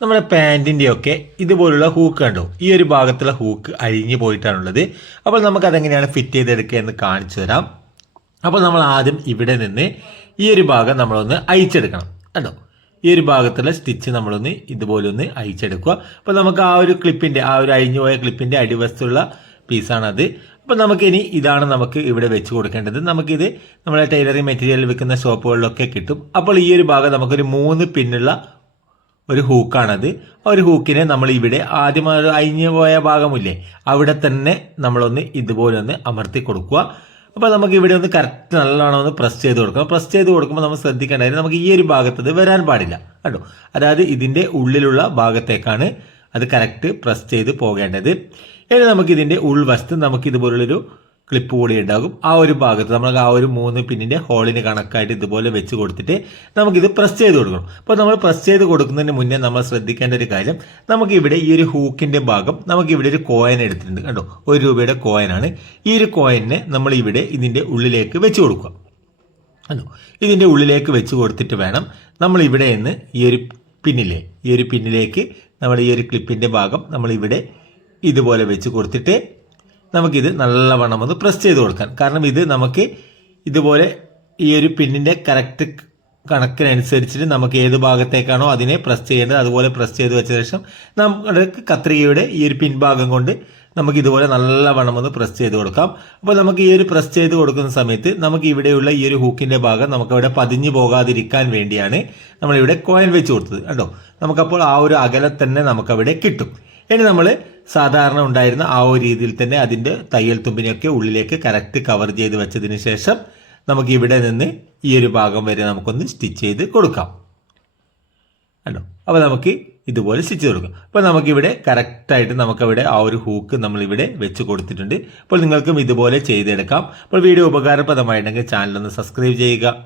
നമ്മുടെ പാൻറ്റിൻ്റെയൊക്കെ ഇതുപോലുള്ള ഹൂക്ക് കണ്ടു. ഈ ഒരു ഭാഗത്തുള്ള ഹൂക്ക് അഴിഞ്ഞു പോയിട്ടാണുള്ളത്. അപ്പോൾ നമുക്കതെങ്ങനെയാണ് ഫിറ്റ് ചെയ്തെടുക്കുക എന്ന് കാണിച്ചു തരാം. അപ്പോൾ നമ്മൾ ആദ്യം ഇവിടെ നിന്ന് ഈ ഒരു ഭാഗം നമ്മളൊന്ന് അഴിച്ചെടുക്കണം കണ്ടോ. ഈ ഒരു ഭാഗത്തുള്ള സ്റ്റിച്ച് നമ്മളൊന്ന് ഇതുപോലെ ഒന്ന് അഴിച്ചെടുക്കുക. അപ്പോൾ നമുക്ക് ആ ഒരു ക്ലിപ്പിൻ്റെ ആ ഒരു അഴിഞ്ഞു പോയ ക്ലിപ്പിൻ്റെ അടിവശത്തുള്ള പീസാണത്. അപ്പോൾ നമുക്കിനി ഇതാണ് നമുക്ക് ഇവിടെ വെച്ച് കൊടുക്കേണ്ടത്. നമുക്കിത് നമ്മളെ ടൈലറിംഗ് മെറ്റീരിയൽ വിൽക്കുന്ന ഷോപ്പുകളിലൊക്കെ കിട്ടും. അപ്പോൾ ഈ ഒരു ഭാഗം നമുക്കൊരു 3 പിന്നുള്ള ഒരു ഹൂക്കാണത്. ആ ഒരു ഹൂക്കിനെ നമ്മൾ ഇവിടെ ആദ്യം അഴിഞ്ഞു പോയ ഭാഗമില്ലേ അവിടെ തന്നെ നമ്മളൊന്ന് ഇതുപോലെ ഒന്ന് അമർത്തി കൊടുക്കുക. അപ്പോൾ നമുക്ക് ഇവിടെ ഒന്ന് കറക്റ്റ് നല്ലോണം ഒന്ന് പ്രസ് ചെയ്ത് കൊടുക്കണം. പ്രസ് ചെയ്ത് കൊടുക്കുമ്പോൾ നമ്മൾ ശ്രദ്ധിക്കേണ്ടത് നമുക്ക് ഈ ഒരു ഭാഗത്തത് വരാൻ പാടില്ല കേട്ടോ. അതായത് ഇതിൻ്റെ ഉള്ളിലുള്ള ഭാഗത്തേക്കാണ് അത് കറക്റ്റ് പ്രസ് ചെയ്ത് പോകേണ്ടത്. ഇനി നമുക്കിതിൻ്റെ ഉൾവശത്ത് നമുക്ക് ഇതുപോലുള്ളൊരു ക്ലിപ്പ് കൂടി ഉണ്ടാകും. ആ ഒരു ഭാഗത്ത് നമുക്ക് ആ ഒരു 3 പിന്നിൻ്റെ ഹോളിന് കണക്കായിട്ട് ഇതുപോലെ വെച്ച് കൊടുത്തിട്ട് നമുക്കിത് പ്രസ് ചെയ്ത് കൊടുക്കണം. അപ്പോൾ നമ്മൾ പ്രസ് ചെയ്ത് കൊടുക്കുന്നതിന് മുന്നേ നമ്മൾ ശ്രദ്ധിക്കേണ്ട ഒരു കാര്യം, നമുക്കിവിടെ ഈ ഒരു ഹൂക്കിൻ്റെ ഭാഗം നമുക്കിവിടെ ഒരു കോയിൻ എടുത്തിട്ടുണ്ട് കണ്ടോ. 1 രൂപയുടെ കോയിനാണ്. ഈ ഒരു കോയിനെ നമ്മൾ ഇവിടെ ഇതിൻ്റെ ഉള്ളിലേക്ക് വെച്ച് കൊടുക്കുക കണ്ടോ. ഇതിൻ്റെ ഉള്ളിലേക്ക് വെച്ച് കൊടുത്തിട്ട് വേണം നമ്മൾ ഇവിടെ നിന്ന് ഈ ഒരു പിന്നിലേക്ക് നമ്മൾ ഈ ഒരു ക്ലിപ്പിൻ്റെ ഭാഗം നമ്മളിവിടെ ഇതുപോലെ വെച്ച് കൊടുത്തിട്ട് നമുക്കിത് നല്ലവണ്ണം ഒന്ന് പ്രസ് ചെയ്ത് കൊടുക്കാൻ. കാരണം ഇത് നമുക്ക് ഇതുപോലെ ഈ ഒരു പിന്നിൻ്റെ കറക്റ്റ് കണക്കിനനുസരിച്ചിട്ട് നമുക്ക് ഏത് ഭാഗത്തേക്കാണോ അതിനെ പ്രസ് ചെയ്യേണ്ടത് അതുപോലെ പ്രസ് ചെയ്ത് വെച്ച ശേഷം നമ്മുടെ കത്രികയുടെ ഈ ഒരു പിൻഭാഗം കൊണ്ട് നമുക്ക് ഇതുപോലെ നല്ലവണ്ണം ഒന്ന് പ്രസ് ചെയ്ത് കൊടുക്കാം. അപ്പോൾ നമുക്ക് ഈ ഒരു പ്രസ് ചെയ്ത് കൊടുക്കുന്ന സമയത്ത് നമുക്ക് ഇവിടെയുള്ള ഈ ഒരു ഹൂക്കിൻ്റെ ഭാഗം നമുക്കവിടെ പതിഞ്ഞു പോകാതിരിക്കാൻ വേണ്ടിയാണ് നമ്മളിവിടെ കോയിൻ വെച്ച് കൊടുത്തത് കേട്ടോ. നമുക്കപ്പോൾ ആ ഒരു അകലെ തന്നെ നമുക്കവിടെ കിട്ടും. ഇനി നമ്മൾ സാധാരണ ഉണ്ടായിരുന്ന ആ ഒരു രീതിയിൽ തന്നെ അതിൻ്റെ തയ്യൽ തുമ്പിനെയൊക്കെ ഉള്ളിലേക്ക് കറക്റ്റ് കവർ ചെയ്ത് വെച്ചതിന് ശേഷം നമുക്ക് ഇവിടെ നിന്ന് ഈ ഒരു ഭാഗം വരെ നമുക്കൊന്ന് സ്റ്റിച്ച് ചെയ്ത് കൊടുക്കാം കണ്ടോ. അപ്പോൾ നമുക്ക് ഇതുപോലെ സ്റ്റിച്ച് കൊടുക്കാം. അപ്പോൾ നമുക്കിവിടെ കറക്റ്റായിട്ട് നമുക്കവിടെ ആ ഒരു ഹൂക്ക് നമ്മളിവിടെ വെച്ച് കൊടുത്തിട്ടുണ്ട്. അപ്പോൾ നിങ്ങൾക്കും ഇതുപോലെ ചെയ്തെടുക്കാം. അപ്പോൾ വീഡിയോ ഉപകാരപ്രദമായിട്ടുണ്ടെങ്കിൽ ചാനലൊന്ന് സബ്സ്ക്രൈബ് ചെയ്യുക.